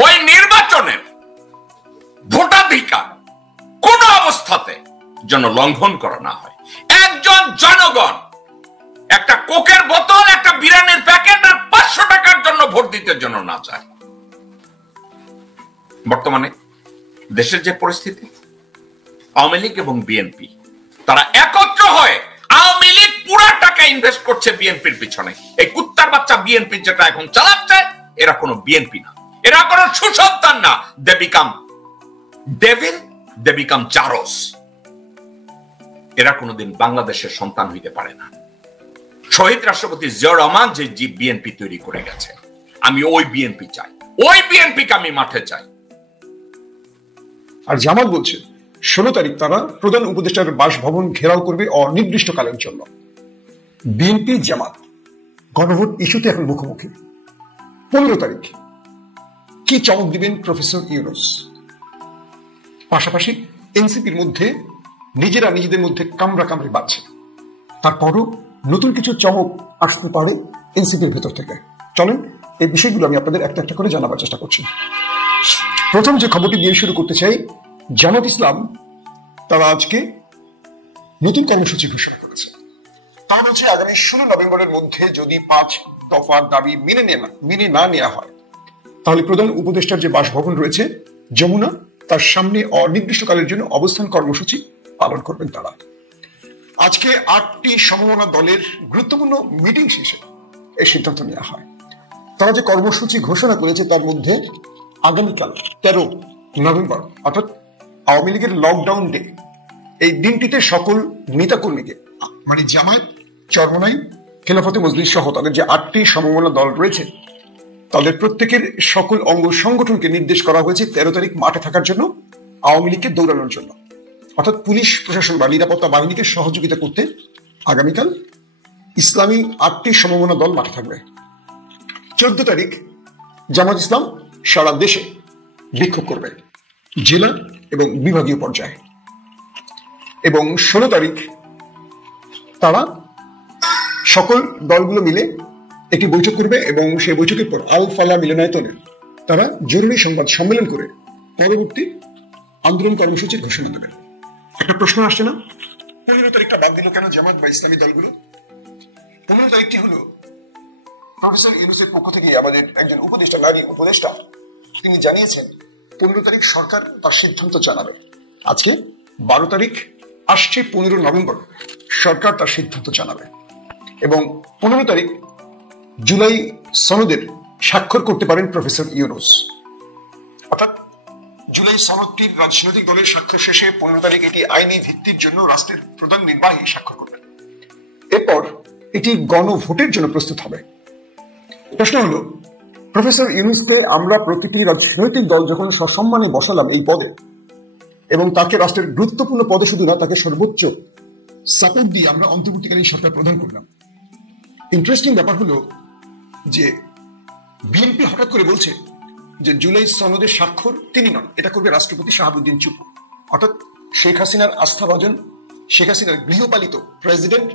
ওই নির্বাচনের ভোটাধিকার কোন অবস্থাতে যেন লঙ্ঘন করা না হয়। একজন জনগণ একটা কোকের বোতল, একটা বিরিয়ানির প্যাকেট আর 500 টাকার জন্য ভোট দিতে জন্য না চায়। বর্তমানে দেশের যে পরিস্থিতি, আওয়ামী লীগ এবং বিএনপি তারা একত্র হয়ে, আওয়ামী লীগ পুরো টাকা ইনভেস্ট করছে বিএনপির পিছনে। এই কুত্তার বাচ্চা বিএনপি যেটা এখন চালাচ্ছে, এরা কোনো বিএনপি না, এরা কোনো সুসন্তান না। They become devil, they become jars. এরা কোনোদিন বাংলাদেশের সন্তান হইতে পারে না। শহীদ রাষ্ট্রপতি জিয়াউর রহমান যে বিএনপি তৈরি করে গেছে, আমি ওই বিএনপি চাই, ওই বিএনপিকে আমি মাঠে চাই। আর জামাত বলছে 16 তারিখ তারা প্রধান উপদেষ্টার বাসভবন ঘেরাও করবে অনির্দিষ্টকালের জন্য। বিএনপি জামাত গণভোট ইস্যুতে এখন মুখোমুখি। 15 তারিখ কি চমক দিবেন প্রফেসর ইউনূস? পাশাপাশি এনসিপির মধ্যে নিজেরা নিজেদের মধ্যে কামড়াকামড়ি বাড়ছে। তারপরও নতুন কিছু চমক আসতে পারে এনসিপির ভেতর থেকে। চলেন এই বিষয়গুলো আমি আপনাদের একটা একটা করে জানাবার চেষ্টা করছি। প্রথম যে খবরটি দিয়ে শুরু করতে চাই, জামাত ইসলাম তারা আজকে নতুন কর্মসূচি ঘোষণা করেছে। তারা বলছে আগামী 16 নভেম্বরের মধ্যে যদি 5 দফার দাবি মেনে না নেওয়া হয়, তাহলে প্রধান উপদেষ্টার যে বাসভবন রয়েছে যমুনা, তার সামনে অনির্দিষ্টকালের জন্য অবস্থান কর্মসূচি পালন করবেন তারা। আজকে 8টি সমমনা দলের গুরুত্বপূর্ণ মিটিং শেষে এই সিদ্ধান্ত নেওয়া হয়। তারা যে কর্মসূচি ঘোষণা করেছে তার মধ্যে আগামীকাল 13 নভেম্বর অর্থাৎ আওয়ামী লীগের লকডাউন ডে, এই দিনটিতে সকল নেতাকর্মীকে মানে জামায়াত, চরমনাই, খেলাফতে মজলিস সহ তাদের যে 8টি সমমনা দল রয়েছে তাদের প্রত্যেকের সকল অঙ্গ সংগঠনকে নির্দেশ করা হয়েছে 13 তারিখ মাঠে থাকার জন্য, আওয়ামী লীগকে দৌড়ানোর জন্য। অর্থাৎ পুলিশ প্রশাসন বা নিরাপত্তা বাহিনীকে সহযোগিতা করতে আগামীকাল ইসলামী 8টি সমমনা দল মাঠে থাকবে। 14 তারিখ জামাত ইসলাম সারা দেশে বিক্ষোভ করবে, জেলা এবং বিভাগীয় পর্যায়ে। এবং 16 তারিখ তারা সকল দলগুলো মিলে একটি বৈঠক করবে এবং সেই বৈঠকের পর আল ফালা মিলনায়তনে তারা জরুরি সংবাদ সম্মেলন করে পরবর্তী আন্দোলন কর্মসূচির ঘোষণা দেবে। একটা প্রশ্ন আসছে না, 15 তারিখটা বাদ দিল কেন জামাত বা ইসলামী দলগুলো? 15 তারিখটি হলো প্রফেসর ইউনূসের পক্ষ থেকে আমাদের একজন উপদেষ্টা, নারী উপদেষ্টা, তিনি জানিয়েছেন 15 তারিখ সরকার তার সিদ্ধান্ত জানাবে। আজকে 12 তারিখ আসছে, 15 নভেম্বর সরকার তার সিদ্ধান্ত জানাবে। এবং 15 তারিখ জুলাই সনদের স্বাক্ষর করতে পারেন প্রফেসর ইউনূস। অর্থাৎ জুলাই সনদটির রাজনৈতিক দলের স্বাক্ষর শেষে 15 তারিখ এটি আইনি ভিত্তির জন্য রাষ্ট্রের প্রধান নির্বাহী স্বাক্ষর করবেন। এরপর এটি গণভোটের জন্য প্রস্তুত হবে। প্রশ্ন হলো, প্রফেসর ইউনূসকে আমরা প্রতিটি রাজনৈতিক দল যখন সসম্মানে বসালাম এই পদে এবং তাকে রাষ্ট্রের গুরুত্বপূর্ণ পদে শুধু না, তাকে সর্বোচ্চ সাপোর্ট দিয়ে আমরা অন্তর্বর্তীকালীন সরকার প্রদান করলাম। ইন্টারেস্টিং ব্যাপার হলো যে বিএনপি হঠাৎ করে বলছে যে জুলাই সনদের স্বাক্ষর তিনি নন, এটা করবে রাষ্ট্রপতি শাহাবুদ্দিন চুপ্পু। অর্থাৎ শেখ হাসিনার আস্থাভাজন, শেখ হাসিনার গৃহপালিত প্রেসিডেন্ট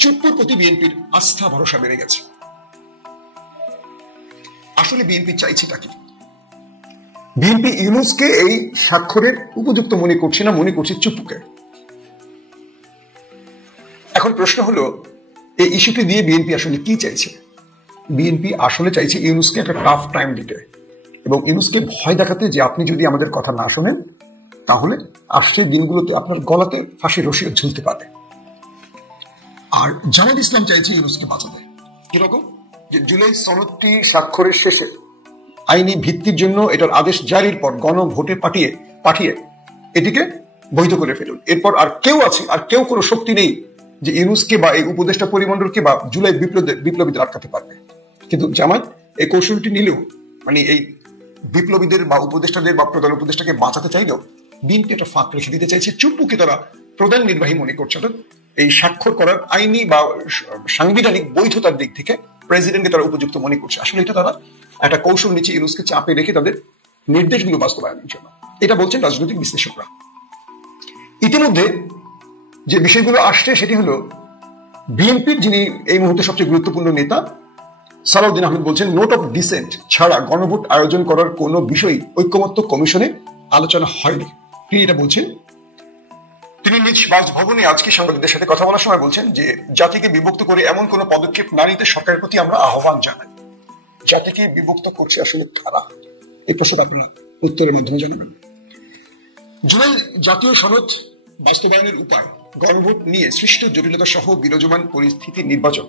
চুপ্পুর প্রতি বিএনপির আস্থা ভরসা বেড়ে গেছে। আসলে বিএনপি চাইছেটা কি? বিএনপি ইউনূসকে এই স্বাক্ষরের উপযুক্ত মনে করছে না, মনে করছে চুপ্পুকে। এখন প্রশ্ন হলো, এই ইস্যুটি দিয়ে বিএনপি আসলে কি চাইছে? বিএনপি আসলে চাইছে ইউনূসকে একটা টাফ টাইম দিতে এবং ইউনূসকে ভয় দেখাতে যে আপনি যদি আমাদের কথা না শোনেন তাহলে আসছে দিনগুলোতে আপনার গলাতে ফাঁসির রশিও ঝুলতে পারে। আর জামাত ইসলাম চাইছে ইউনূসকে বাঁচাতে। কিরকম? যে জুলাই সনদটি স্বাক্ষরের শেষে আইনি ভিত্তির জন্য এটার আদেশ জারির পর গণভোটে পাঠিয়ে এটিকে বৈধ করে ফেলুন। এরপর আর কেউ আছে, আর কেউ কোনো শক্তি নেই যে ইউনূসকে বা এই উপদেষ্টা পরিমণ্ডলকে বা জুলাই বিপ্লবীদের আটকাতে পারবে। কিন্তু জামাত এই কৌশলটি নিলেও, মানে এই বিপ্লবীদের বা উপদেষ্টাদের বা প্রধান উপদেষ্টাকে বাঁচাতে চাইলেও বিএনপি একটা ফাঁক রেখে দিতে চাইছে। চুপ্পুকে তারা প্রধান নির্বাহী মনে করছে। অর্থাৎ এই স্বাক্ষর করার আইনি বা সাংবিধানিক বৈধতার দিক থেকে প্রেসিডেন্টকে তারা উপযুক্ত মনে করছে। আসলে এটা তারা একটা কৌশল নিচ্ছে ইউনূসকে চাপে রেখে তাদের নির্দেশগুলো বাস্তবায়নের জন্য। এটা বলছেন রাজনৈতিক বিশ্লেষকরা। ইতিমধ্যে যে বিষয়গুলো আসছে সেটি হলো, বিএনপির যিনি এই মুহূর্তে সবচেয়ে গুরুত্বপূর্ণ নেতা সালাউদ্দিন আহমেদ বলছেন নোট অফ ডিসেন্ট ছাড়া গণভোট আয়োজন করার কোনো বিষয় ঐকমত্য কমিশনে আলোচনা হয়নি। তিনি এটা বলছেন। তিনি নিজ বাসভবনে আজকে সাংবাদিকদের সাথে কথা বলার সময় বলছেন যে জাতিকে বিভক্ত করে এমন কোন পদক্ষেপ না নিতে সরকারের প্রতি আমরা আহ্বান জানাই। জাতিকে বিভক্ত করছে আসলে কারা? এই প্রশ্নটা আপনারা উত্তরের মাধ্যমে জানাবেন। জুলাই জাতীয় সনদ বাস্তবায়নের উপায়, গণভোট নিয়ে সৃষ্ট জটিলতা সহ বিরাজমান পরিস্থিতি, নির্বাচন,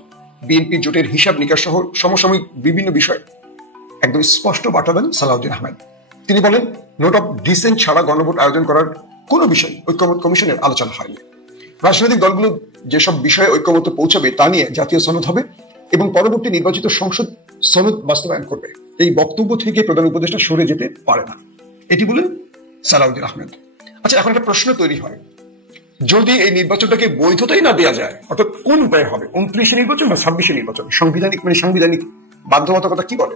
বিএনপি জোটের হিসাব নিকাশ সহ সমসাময়িক বিভিন্ন বিষয় একদম স্পষ্ট বার্তা দেন সালাউদ্দিন আহমেদ। তিনি বলেন, নোট অফ ডিসেন্ট ছাড়া গণভোট আয়োজন করার কোনো বিষয় ঐক্যমত কমিশনের আলোচনা হয়নি। রাজনৈতিক দলগুলো যেসব বিষয়ে ঐক্যমত পৌঁছাবে তা নিয়ে জাতীয় সনদ হবে এবং পরবর্তী নির্বাচিত সংসদ সনদ বাস্তবায়ন করবে। এই বক্তব্য থেকে প্রধান উপদেষ্টা সরে যেতে পারে না, এটি বলেন সালাউদ্দিন আহমেদ। আচ্ছা, এখন একটা প্রশ্ন তৈরি হয়, যদি এই নির্বাচনটাকে বৈধতাই না দেওয়া যায়, অর্থাৎ কোন উপায় হবে? 29 নির্বাচন বা 26 নির্বাচন? সাংবিধানিক বাধ্যবাধকতা কি বলে?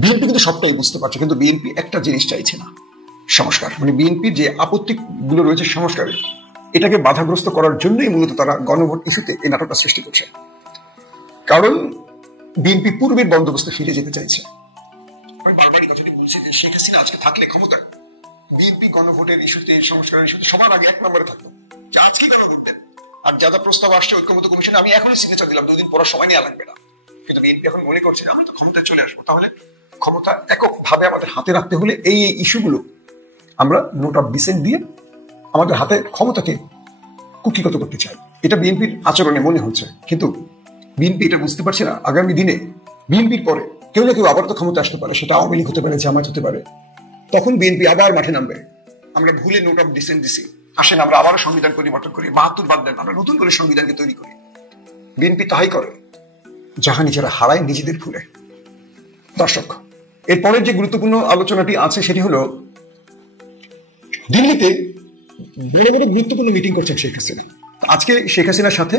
বিএনপি কিন্তু সবটাই বুঝতে পারছে, কিন্তু বিএনপি একটা জিনিস চাইছে না, সংস্কার। বিএনপির যে আপত্তি গুলো রয়েছে সংস্কারে, এটাকে বাধাগ্রস্ত করার জন্যই মূলত তারা গণভোট ইস্যুতে এই নাটকটা সৃষ্টি করছে। কারণ বিএনপি পূর্বের বন্দোবস্তে ফিরে যেতে চাইছে। বারবারই কথাটি বলছি যে শেখ হাসিনা আজকে থাকলে ক্ষমতা, বিএনপি গণভোটের ইস্যুতে, সংস্কারের ইস্যুতে সবার আগে 1 নম্বরে থাকতো, যে আজকে গণভোট দেন। আর যা প্রস্তাব আসছে ঐক্যমত কমিশনে, আমি এখনই সিগনেচার দিলাম, 2 দিন পর সময় নেওয়া লাগবে না। কিন্তু বিএনপি এখন মনে করছে আমরা তো ক্ষমতায় চলে আসবো, তাহলে ক্ষমতা এককভাবে আমাদের হাতে রাখতে হলে এই ইস্যুগুলো আমরা নোট অফ ডিসেন্ট দিয়ে আমাদের হাতে ক্ষমতাকে কুক্ষিগত করতে চাই। এটা বিএনপির আচরণে মনে হচ্ছে, কিন্তু বিএনপি এটা বুঝতে পারছে না আগামী দিনে বিএনপির পরে কেউ না কেউ আবার তো ক্ষমতা আসতে পারে, সেটা আওয়ামী লীগ হতে পারে, জামায়াত হতে পারে। তখন বিএনপি আবার মাঠে নামবে, আমরা ভুলে নোট অফ ডিসেন্ট দিছি, আসেন আমরা আবারও সংবিধান পরিবর্তন করি, 72 বাদ দেন, আমরা নতুন করে সংবিধানকে তৈরি করি। বিএনপি তাই করে, যাহা নিজেরা হারায় নিজেদের ভুলে। দর্শক, এরপরের যে গুরুত্বপূর্ণ আলোচনাটি আছে সেটি হলো, দিল্লিতে বড় বড় গুরুত্বপূর্ণ মিটিং করছেন শেখ হাসিনা। আজকে শেখ হাসিনার সাথে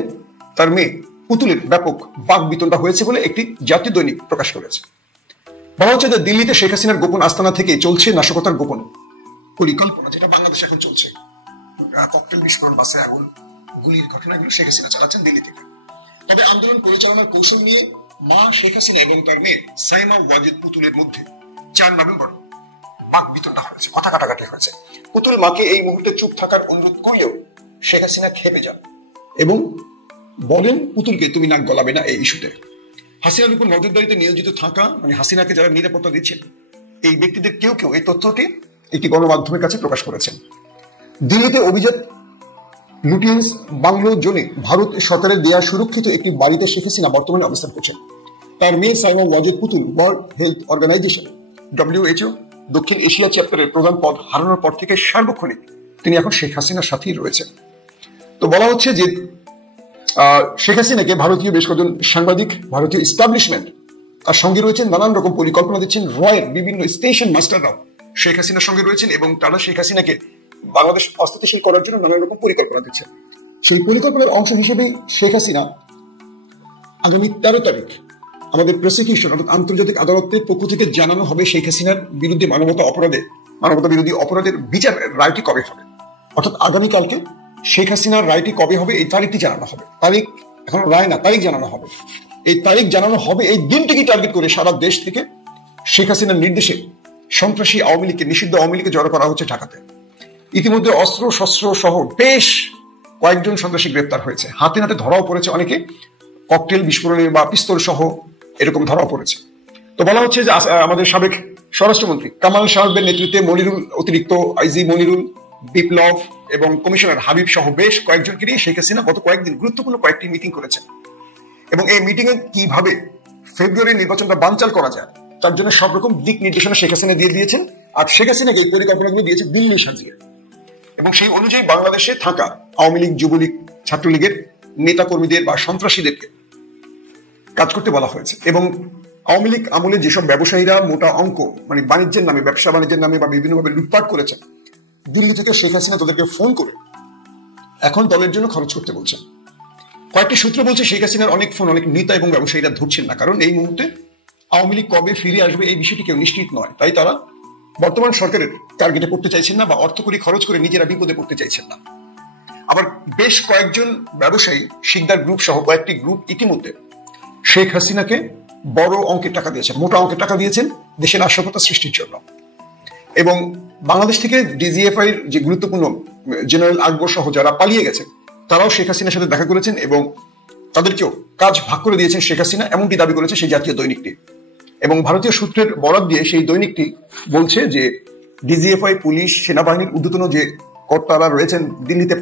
তার মেয়ে পুতুলের ব্যাপক বাক বিতণ্ডা হয়েছে বলে একটি জাতীয় দৈনিক প্রকাশ করেছে। বলা হচ্ছে যে দিল্লিতে শেখ হাসিনার গোপন আস্তানা থেকে চলছে নাশকতার গোপন পরিকল্পনা, যেটা বাংলাদেশে এখন চলছে। ককটেল বিস্ফোরণ, বাসে আগুন, গুলির ঘটনাগুলো শেখ হাসিনা চালাচ্ছেন দিল্লি থেকে। তবে আন্দোলন পরিচালনার কৌশল নিয়ে মা শেখ হাসিনা এবং তার মেয়ে সাইমা ওয়াজিদ পুতুলের মধ্যে 4 নভেম্বর বাক বিতণ্ডা হয়েছে, কথা কাটাকাটি হয়েছে। পুতুল মাকে এই মুহূর্তে চুপ থাকার অনুরোধ করলেও শেখ হাসিনা খেপে যান এবং বলেন, পুতুলকে তুমি নাক গলাবে না এই ইস্যুতে। হাসিনার উপর নজরদারিতে নিয়োজিত থাকা, হাসিনাকে যারা নিরাপত্তা দিচ্ছেন, এই ব্যক্তিদের কেউ কেউ এই তথ্যটি একটি গণমাধ্যমের কাছে প্রকাশ করেছেন। দিল্লিতে অভিজাত লুটিয়েন্স বাংলো জোনে ভারত সরকারের দেয়া সুরক্ষিত একটি বাড়িতে শেখ হাসিনা বর্তমানে অবস্থান করছেন। তার মেয়ে সাইমা ওয়াজিদ পুতুল ওয়ার্ল্ড হেলথ অর্গানাইজেশন WHO দক্ষিণ এশিয়া চ্যাপ্টারের প্রধান পদ হারানোর পর থেকে সার্বক্ষণিক তিনি এখন শেখ হাসিনার সাথেই রয়েছেন। তো বলা হচ্ছে যে শেখ হাসিনাকে ভারতীয় বেশ কয়েকজন সাংবাদিক, ভারতীয় ইস্টাবলিশমেন্ট তার সঙ্গে রয়েছেন, নানান রকম পরিকল্পনা দিচ্ছেন। রয়ের বিভিন্ন স্টেশন মাস্টাররাও শেখ হাসিনার সঙ্গে রয়েছেন এবং তারা শেখ হাসিনাকে বাংলাদেশ অস্থিতিশীল করার জন্য নানান রকম পরিকল্পনা দিচ্ছেন। সেই পরিকল্পনার অংশ হিসেবে শেখ হাসিনা আগামী 13 তারিখ আমাদের প্রসিকিউশন অর্থাৎ আন্তর্জাতিক আদালতের পক্ষ থেকে জানানো হবে শেখ হাসিনার বিরুদ্ধে মানবতা বিরোধী অপরাধের বিচার রায়টি কবে হবে। অর্থাৎ আগামীকালকে শেখ হাসিনার রায়টি কবে হবে এই তারিখটি জানানো হবে। তারিখ এখন রায় না, তারিখ জানানো হবে। এই তারিখ জানানো হবে, এই দিনটিকে টার্গেট করে সারা দেশ থেকে শেখ হাসিনার নির্দেশে সন্ত্রাসী আওয়ামী লীগকে, নিষিদ্ধ আওয়ামী লীগকে জড়ো করা হচ্ছে ঢাকাতে। ইতিমধ্যে অস্ত্র শস্ত্র সহ বেশ কয়েকজন সন্ত্রাসী গ্রেপ্তার হয়েছে, হাতে নাতে ধরাও পড়েছে অনেকে, ককটেল বিস্ফোরণের বা পিস্তল সহ এরকম ধরাও পড়েছে। তো বলা হচ্ছে যে আমাদের সাবেক স্বরাষ্ট্রমন্ত্রী কামাল সাহেবের নেতৃত্বে মনিরুল, অতিরিক্ত আইজি মনিরুল, বিপ্লব এবং কমিশনার হাবিব সহ বেশ কয়েকজনকে নিয়ে শেখ হাসিনা গত কয়েকদিন গুরুত্বপূর্ণ কয়েকটি মিটিং করেছেন এবং এই মিটিং এ কিভাবে ফেব্রুয়ারির নির্বাচনটা বানচাল করা যায় তার জন্য সব রকম দিক নির্দেশনা শেখ হাসিনা দিয়ে দিয়েছেন। আর শেখ হাসিনাকে এই পরিকল্পনাগুলো দিয়েছে দিল্লি সাজিয়ে এবং সেই অনুযায়ী বাংলাদেশে থাকা আওয়ামী লীগ, যুবলীগ, ছাত্রলীগের নেতা কর্মীদের বা সন্ত্রাসীদেরকে কাজ করতে বলা হয়েছে। এবং আওয়ামী লীগ আমলে যেসব ব্যবসায়ীরা মোটা অঙ্ক বাণিজ্যের নামে, ব্যবসা বাণিজ্যের নামে বা বিভিন্নভাবে লুটপাট করেছেন, দিল্লি থেকে শেখ হাসিনা তাদেরকে ফোন করে এখন দলের জন্য খরচ করতে বলছেন। কয়েকটি সূত্র বলছে শেখ হাসিনার অনেক ফোন অনেক নেতা এবং ব্যবসায়ীরা ধরছেন না, কারণ এই মুহূর্তে আওয়ামী লীগ কবে ফিরে আসবে এই বিষয়টি কেউ নিশ্চিত নয়। তাই তারা বর্তমান সরকারের টার্গেটে পড়তে চাইছেন না বা অর্থ করি খরচ করে নিজেরা বিপদে পড়তে চাইছেন না। আবার বেশ কয়েকজন ব্যবসায়ী, শিকদার গ্রুপ সহ কয়েকটি গ্রুপ ইতিমধ্যে শেখ হাসিনাকে বড় অঙ্কের টাকা দিয়েছেন, মোটা অঙ্কের টাকা দিয়েছেন দেশের নাশকতা সৃষ্টির জন্য। এবং বাংলাদেশ থেকে ডিজিএফআই যে গুরুত্বপূর্ণ জেনারেল আকবর সহ যারা পালিয়ে গেছেন তারাও শেখ হাসিনার সাথে দেখা করেছেন এবং তাদেরকেও কাজ ভাগ করে দিয়েছেন শেখ হাসিনা, এমনটি দাবি করেছে সেই জাতীয় দৈনিকটি। এবং ভারতীয় সূত্রের বরাত দিয়ে সেই দৈনিকটি বলছে যে ডিজিএফআই, পুলিশ, সেনাবাহিনীর ঊর্ধ্বতন যে কর্তারা রয়েছেন দিল্লিতে